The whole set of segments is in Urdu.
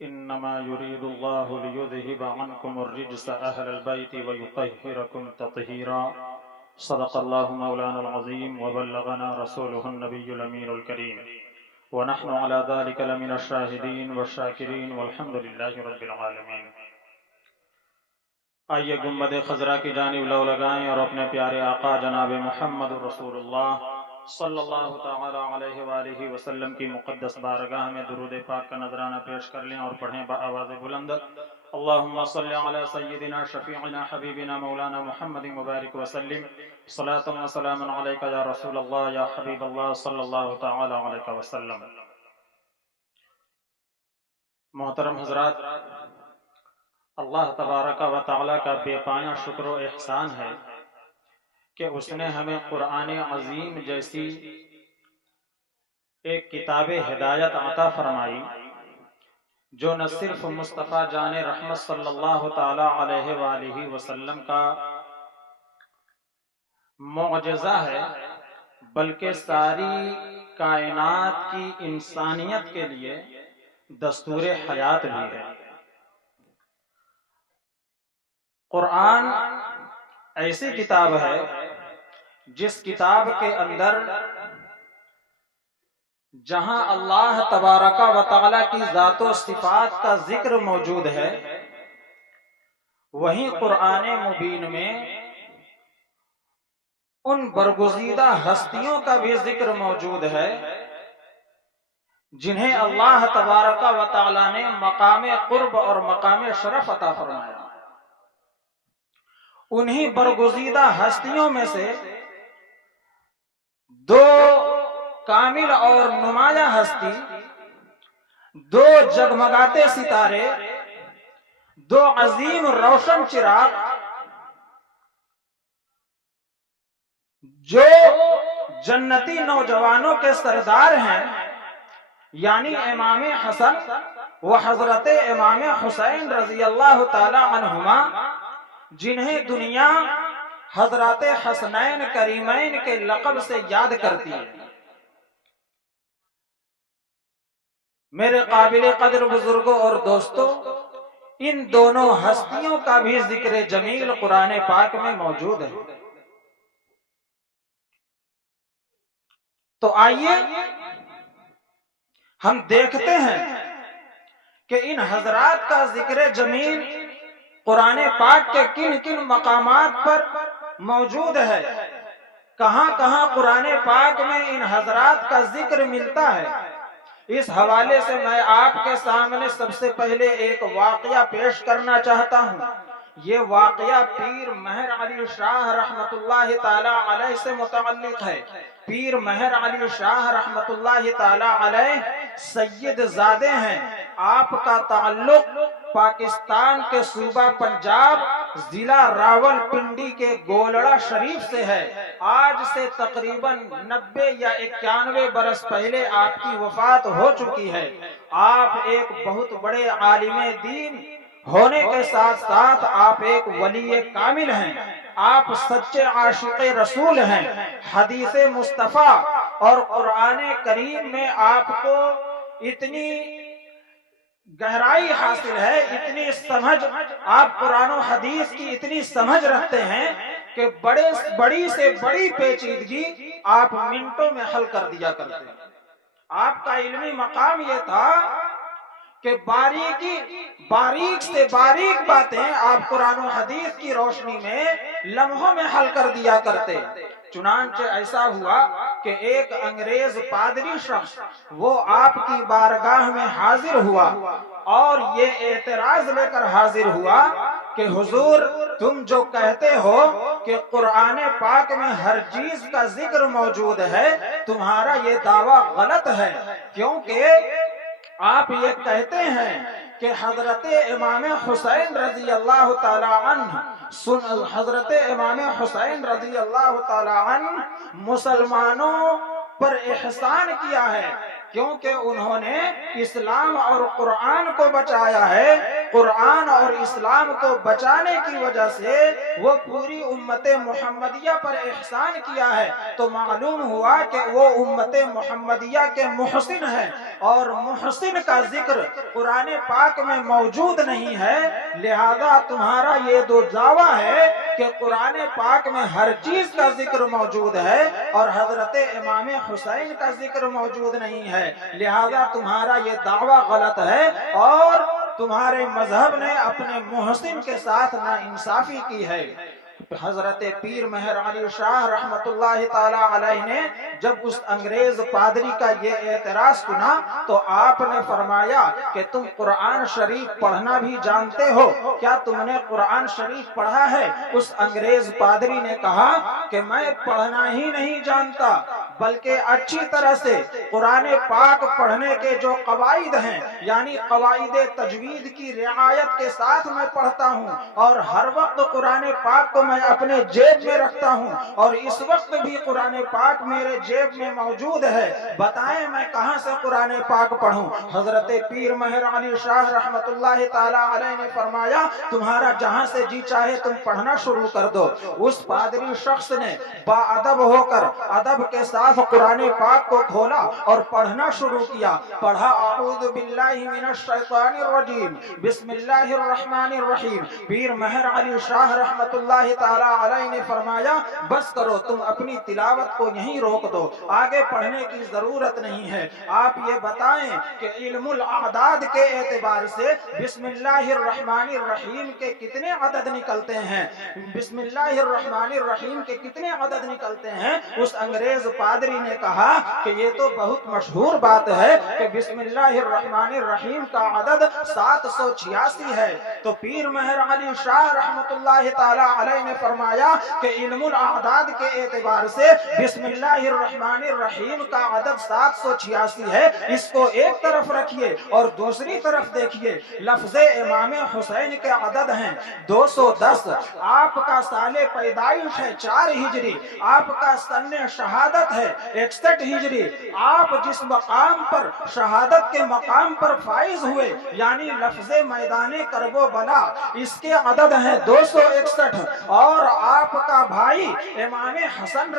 إنما يريد الله ليذهب عنكم الرجس أهل البيت ويطهركم تطهيرا. صدق الله مولانا العظيم وبلغنا رسوله النبي الأمين الكريم ونحن على ذلك لمن الشاهدين والشاكرين والحمد لله رب العالمين. آئیے گنبد خضرا کی جانب لو لگائیں اور اپنے پیارے آقا جناب محمد رسول اللہ صلی اللہ تعالی علیہ وآلہ وسلم کی مقدس بارگاہ میں درود پاک کا نذرانہ پیش کر لیں اور پڑھیں بآواز بلند: اللہم صلی علی سیدنا شفیعنا حبیبنا مولانا محمد مبارک وسلم صلاۃ و سلام علیک یا رسول اللہ یا حبیب اللہ صلی اللہ تعالی علیہ وسلم. محترم حضرات، اللہ تبارک و تعالی کا بے پایہ شکر و احسان ہے کہ اس نے ہمیں قرآن عظیم جیسی ایک کتاب ہدایت عطا فرمائی جو نہ صرف مصطفیٰ جان رحمت صلی اللہ تعالی علیہ وآلہ وسلم کا معجزہ ہے بلکہ ساری کائنات کی انسانیت کے لیے دستور حیات بھی ہے. قرآن ایسی کتاب ہے جس کتاب کے اندر جہاں اللہ تبارک و تعالی کی ذات و صفات کا ذکر موجود ہے، وہیں قرآن مبین میں ان برگزیدہ ہستیوں کا بھی ذکر موجود ہے جنہیں اللہ تبارک و تعالی نے مقام قرب اور مقام شرف عطا فرمایا. انہی برگزیدہ ہستیوں میں سے دو کامل اور نمایاں ہستی، دو جگمگاتے ستارے، دو عظیم روشن چراغ جو جنتی نوجوانوں کے سردار ہیں، یعنی امام حسن و حضرت امام حسین رضی اللہ تعالی عنہما، جنہیں دنیا حضرات حسنین کریمین کے لقب سے یاد کرتی ہے. میرے قابل قدر بزرگوں اور دوستوں، ان دونوں ہستیوں کا بھی ذکر جمیل قرآن پاک میں موجود ہے. تو آئیے ہم دیکھتے ہیں کہ ان حضرات کا ذکر جمیل قرآن پاک کے کن کن مقامات پر موجود ہے، کہاں کہاں قرآن پاک میں ان حضرات کا ذکر ملتا ہے. اس حوالے سے میں آپ کے سامنے سب سے پہلے ایک واقعہ پیش کرنا چاہتا ہوں. یہ واقعہ پیر مہر علی شاہ رحمت اللہ تعالی علیہ سے متعلق ہے. پیر مہر علی شاہ رحمت اللہ تعالی علیہ سید زادے ہیں. آپ کا تعلق پاکستان کے صوبہ پنجاب ضلع راول پنڈی کے گولڑا شریف سے ہے. آج سے تقریباً 90 یا 91 برس پہلے آپ کی وفات ہو چکی ہے. آپ ایک بہت بڑے عالم دین ہونے کے ساتھ ساتھ آپ ایک ولی کامل ہیں. آپ سچے عاشق رسول ہیں. حدیث مصطفیٰ اور قرآن کریم میں آپ کو اتنی گہرائی حاصل ہے، اتنی سمجھ، آپ قرآن و حدیث کی اتنی سمجھ رکھتے ہیں کہ بڑی سے بڑی پیچیدگی آپ منٹوں میں حل کر دیا کرتے ہیں. آپ کا علمی مقام یہ تھا کہ باریک سے باریک باتیں آپ قرآن و حدیث کی روشنی میں لمحوں میں حل کر دیا کرتے. چنانچہ ایسا ہوا کہ ایک انگریز پادری شخص وہ آپ کی بارگاہ میں حاضر ہوا اور یہ اعتراض لے کر حاضر ہوا کہ حضور، تم جو کہتے ہو کہ قرآن پاک میں ہر چیز کا ذکر موجود ہے، تمہارا یہ دعویٰ غلط ہے، کیونکہ آپ یہ کہتے ہیں کہ حضرت امام حسین رضی اللہ تعالی عنہ حضرت امام حسین رضی اللہ تعالی عنہ مسلمانوں پر احسان کیا ہے. کیونکہ انہوں نے اسلام اور قرآن کو بچایا ہے۔ قرآن اور اسلام کو بچانے کی وجہ سے وہ پوری امت محمدیہ پر احسان کیا ہے، تو معلوم ہوا کہ وہ امت محمدیہ کے محسن ہیں، اور محسن کا ذکر قرآن پاک میں موجود نہیں ہے۔ لہذا تمہارا یہ دو دعویٰ ہے کہ قرآن پاک میں ہر چیز کا ذکر موجود ہے اور حضرت امام حسین کا ذکر موجود نہیں ہے، لہذا تمہارا یہ دعویٰ غلط ہے، اور تمہارے مذہب نے اپنے محسن کے ساتھ ناانصافی کی ہے۔ حضرت پیر مہر علی شاہ رحمت اللہ تعالی علیہ نے جب اس انگریز پادری کا یہ اعتراض سنا تو آپ نے فرمایا کہ تم قرآن شریف پڑھنا بھی جانتے ہو، کیا تم نے قرآن شریف پڑھا ہے؟ اس انگریز پادری نے کہا کہ میں پڑھنا ہی نہیں جانتا، بلکہ اچھی طرح سے قرآن پاک پڑھنے کے جو قواعد ہیں، یعنی قواعد تجوید کی رعایت کے ساتھ میں پڑھتا ہوں، اور ہر وقت قرآن پاک کو میں اپنے جیب میں رکھتا ہوں، اور اس وقت بھی قرآن پاک میرے جیب میں موجود ہے، بتائیں میں کہاں سے قرآن پاک پڑھوں؟ حضرت پیر مہر علی شاہ رحمت اللہ تعالی علیہ نے فرمایا تمہارا جہاں سے جی چاہے تم پڑھنا شروع کر دو۔ اس پادری شخص نے با ادب ہو کر ادب کے ساتھ قرآن پاک کو کھولا اور پڑھنا شروع کیا۔ پڑھا اعوذ باللہ من الشیطان الرجیم بسم اللہ الرحمن الرحیم۔ پیر مہر علی شاہ رحمت اللہ تعالی علیہ نے فرمایا بس کرو، تم اپنی تلاوت کو یہیں روک دو، آگے پڑھنے کی ضرورت نہیں ہے۔ آپ یہ بتائیں کہ علم الاعداد کے اعتبار سے بسم اللہ الرحمن الرحیم کے کتنے عدد نکلتے ہیں؟ بسم اللہ الرحمن الرحیم کے کتنے عدد نکلتے ہیں؟ اس انگریز پادری نے کہا کہ یہ تو بہت مشہور بات ہے کہ بسم اللہ الرحمن الرحیم کا عدد 786 ہے۔ تو پیر مہر علی شاہ رحمت اللہ تعالی علیہ نے فرمایا کہ علم الاعداد کے اعتبار سے بسم اللہ الرحمن الرحیم کا عدد 786 ہے، اس کو ایک طرف رکھیے اور دوسری طرف دیکھیے، لفظ امام حسین کے عدد ہیں 210، آپ کا سال پیدائش ہے 4 ہجری، آپ کا سن شہادت ہے 61 ہجری، آپ جس مقام پر شہادت کے مقام پر فائز ہوئے یعنی لفظ میدان کرب و بلا، اس کے عدد ہیں 261، اور آپ کا بھائی امام حسن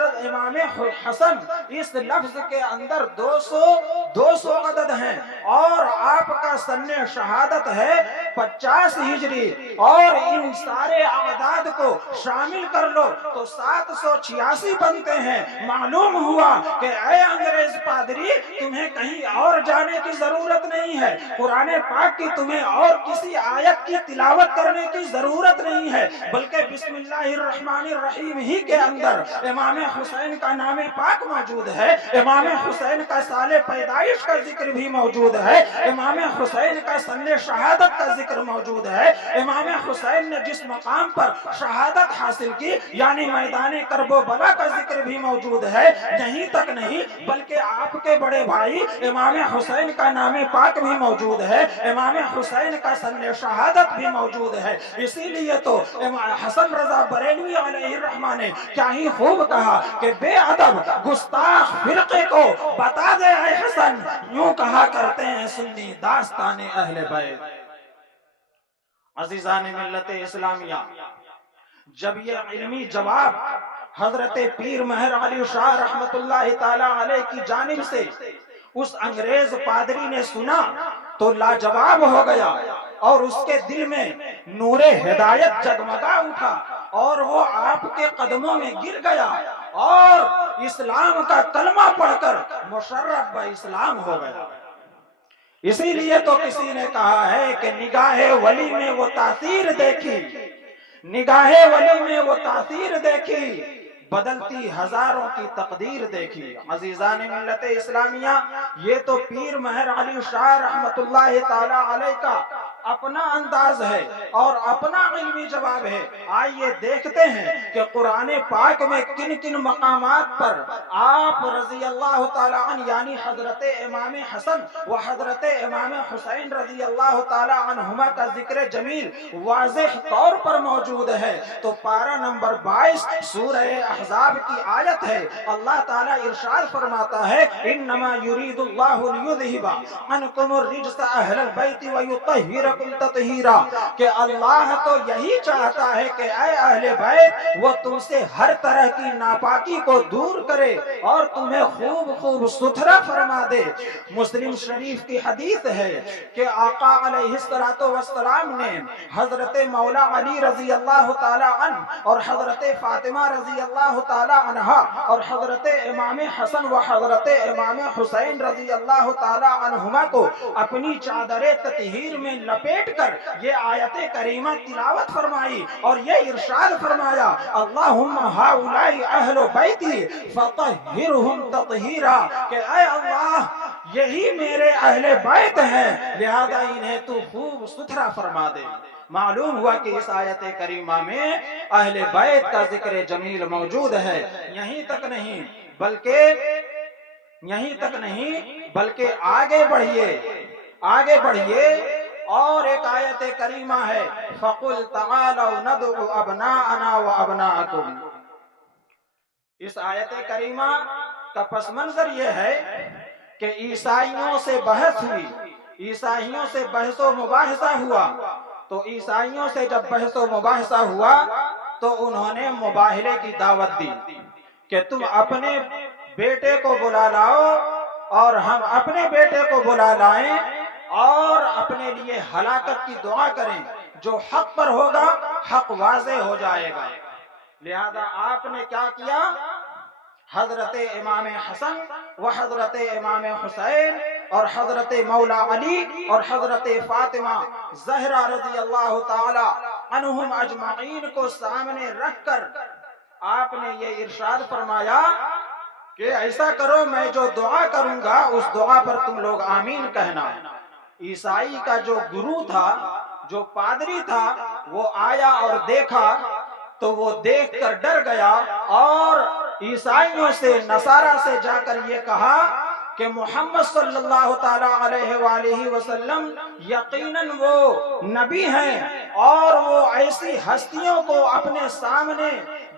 اس لفظ کے اندر 200 عدد ہیں، اور آپ کا سن شہادت ہے 50 ہجری، اور ان سارے اعداد کو شامل کر لو تو 786 بنتے ہیں۔ معلوم ہوا کہ اے انگریز پادری تمہیں کہیں اور جانے کی ضرورت نہیں ہے، قرآن پاک کی تمہیں اور کسی آیت کی تلاوت کرنے کی ضرورت نہیں ہے، بلکہ بسم اللہ الرحمن الرحیم ہی کے اندر امام حسین کا نام پاک موجود ہے، امام حسین کا سال پیدائش کا ذکر بھی موجود ہے، امام حسین کا سن شہادت کا ذکر موجود ہے، امام حسین نے جس مقام پر شہادت حاصل کی یعنی میدان کرب و بلا کا ذکر بھی موجود ہے۔ یہیں تک نہیں بلکہ آپ کے بڑے بھائی امام حسین کا نام پاک بھی موجود ہے، امام حسین کا سن شہادت بھی موجود ہے۔ اسی لیے تو حسن رضا بریلوی علیہ الرحمہ نے کیا ہی خوب کہا کہ بے ادب گستاخ فرقے کو بتا دے اے حسن، یوں کہا کرتے ہیں سنی داستان اہل بیت۔ عزیزان ملت اسلامیہ، جب یہ علمی جواب حضرت پیر مہر علی شاہ رحمت اللہ تعالی علیہ کی جانب سے اس انگریز پادری نے سنا تو لاجواب ہو گیا، اور اس کے دل میں نور ہدایت جگمگا اٹھا، اور وہ آپ کے قدموں میں گر گیا، اور اسلام کا کلمہ پڑھ کر مشرف با اسلام ہو گیا۔ اسی لیے تو کسی نے کہا ہے کہ نگاہ ولی میں وہ تاثیر دیکھی، نگاہ ولی میں وہ تاثیر دیکھی، بدلتی ہزاروں کی تقدیر دیکھی۔ عزیزان ملت اسلامیہ، یہ تو پیر مہر علی شاہ رحمت اللہ تعالی علیہ کا اپنا انداز ہے اور اپنا علمی جواب ہے۔ آئیے دیکھتے ہیں کہ قرآن پاک میں کن کن مقامات پر آپ رضی اللہ تعالیٰ عنہ یعنی حضرت امام حسن و حضرت امام حسین رضی اللہ تعالیٰ عنہما کا ذکر جمیل واضح طور پر موجود ہے۔ تو پارہ نمبر 22 سورہ احزاب کی آیت ہے۔ اللہ تعالیٰ ارشاد فرماتا ہے انما یرید اللہ لیذہب عنکم الرجس اہل البیت ویطہرکم تطہیرا، کہ اللہ تو یہی چاہتا ہے کہ اے اہل بیت وہ تم سے ہر طرح کی ناپاکی کو دور کرے اور تمہیں خوب خوب ستھرا فرما دے۔ مسلم شریف کی حدیث ہے کہ آقا علیہ السلام نے حضرت مولا علی رضی اللہ تعالی عنہ اور حضرت فاطمہ رضی اللہ تعالی عنہا اور حضرت امام حسن و حضرت امام حسین رضی اللہ تعالی عنہما کو اپنی چادر تطہیر میں لپیٹ کر یہ آیت کریمہ تلاوت فرمائی اور یہ ارشاد فرمایا اللہم ہؤلاء اہل بیتی فطہرہم تطہیرا، کہ اے اللہ یہی میرے اہل بیت ہیں لہذا انہیں تو خوب ستھرا فرما دے۔ معلوم ہوا کہ اس آیت کریمہ میں اہل بیت کا ذکر جمیل موجود ہے۔ یہیں تک نہیں بلکہ آگے بڑھیے اور ایک آیت کریمہ ہے فَقُلْ تَعَالَوْا نَدْعُ أَبْنَاءَنَا وَأَبْنَاءَكُمْ۔ اس آیت کریمہ کا پس منظر یہ ہے کہ عیسائیوں سے بحث ہوئی، عیسائیوں سے بحث و مباحثہ ہوا، تو عیسائیوں سے جب بحث و مباحثہ ہوا تو انہوں نے مباہلے کی دعوت دی کہ تم اپنے بیٹے کو بلا لاؤ اور ہم اپنے بیٹے کو بلا لائیں اور اپنے لیے ہلاکت کی دعا کریں، جو حق پر ہوگا حق واضح ہو جائے گا۔ لہذا آپ نے کیا کیا؟ حضرت امام حسن و حضرت امام حسین اور حضرت مولا علی اور حضرت فاطمہ زہرا رضی اللہ تعالی عنہم اجمعین کو سامنے رکھ کر آپ نے یہ ارشاد فرمایا کہ ایسا کرو میں جو دعا کروں گا اس دعا پر تم لوگ آمین کہنا۔ عیسائی کا جو گرو تھا، جو پادری تھا، وہ آیا اور دیکھا تو وہ دیکھ کر ڈر گیا اور عیسائیوں سے نصارہ سے جا کر یہ کہا کہ محمد صلی اللہ تعالی علیہ وآلہ وسلم یقیناً وہ نبی ہیں اور وہ ایسی ہستیوں کو اپنے سامنے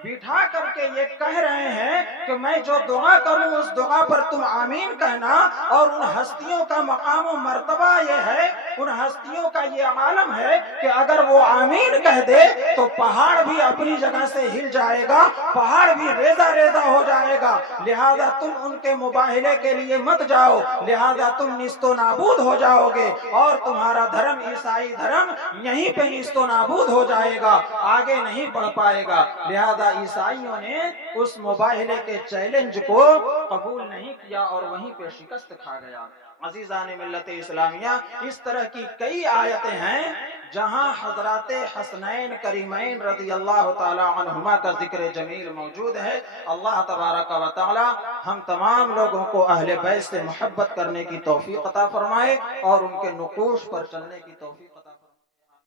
بٹھا کر کے یہ کہہ رہے ہیں کہ میں جو دعا کروں اس دعا پر تم آمین کہنا، اور ان ہستیوں کا مقام و مرتبہ یہ ہے، ان ہستیوں کا یہ عالم ہے کہ اگر وہ آمین کہہ دے تو پہاڑ بھی اپنی جگہ سے ہل جائے گا، پہاڑ بھی ریزہ ریزہ ہو جائے گا، لہذا تم ان کے مباہلے کے لیے مت جاؤ، لہذا تم نیست و نابود ہو جاؤ گے اور تمہارا دھرم عیسائی دھرم یہیں پہ نیست و نابود ہو جائے گا، آگے نہیں بڑھ پائے گا۔ لہذا عیسائیوں نے اس مباہلے کے چیلنج کو قبول نہیں کیا اور وہیں پہ شکست کھا گیا۔ عزیزان ملت اسلامیہ، اس طرح کی کئی آیتیں ہیں جہاں حضرات حسنین کریمین رضی اللہ تعالی عنہما کا ذکر جمیل موجود ہے۔ اللہ تبارک و تعالی ہم تمام لوگوں کو اہل بیت سے محبت کرنے کی توفیق عطا فرمائے اور ان کے نقوش پر چلنے کی توفیق عطا فرمائے۔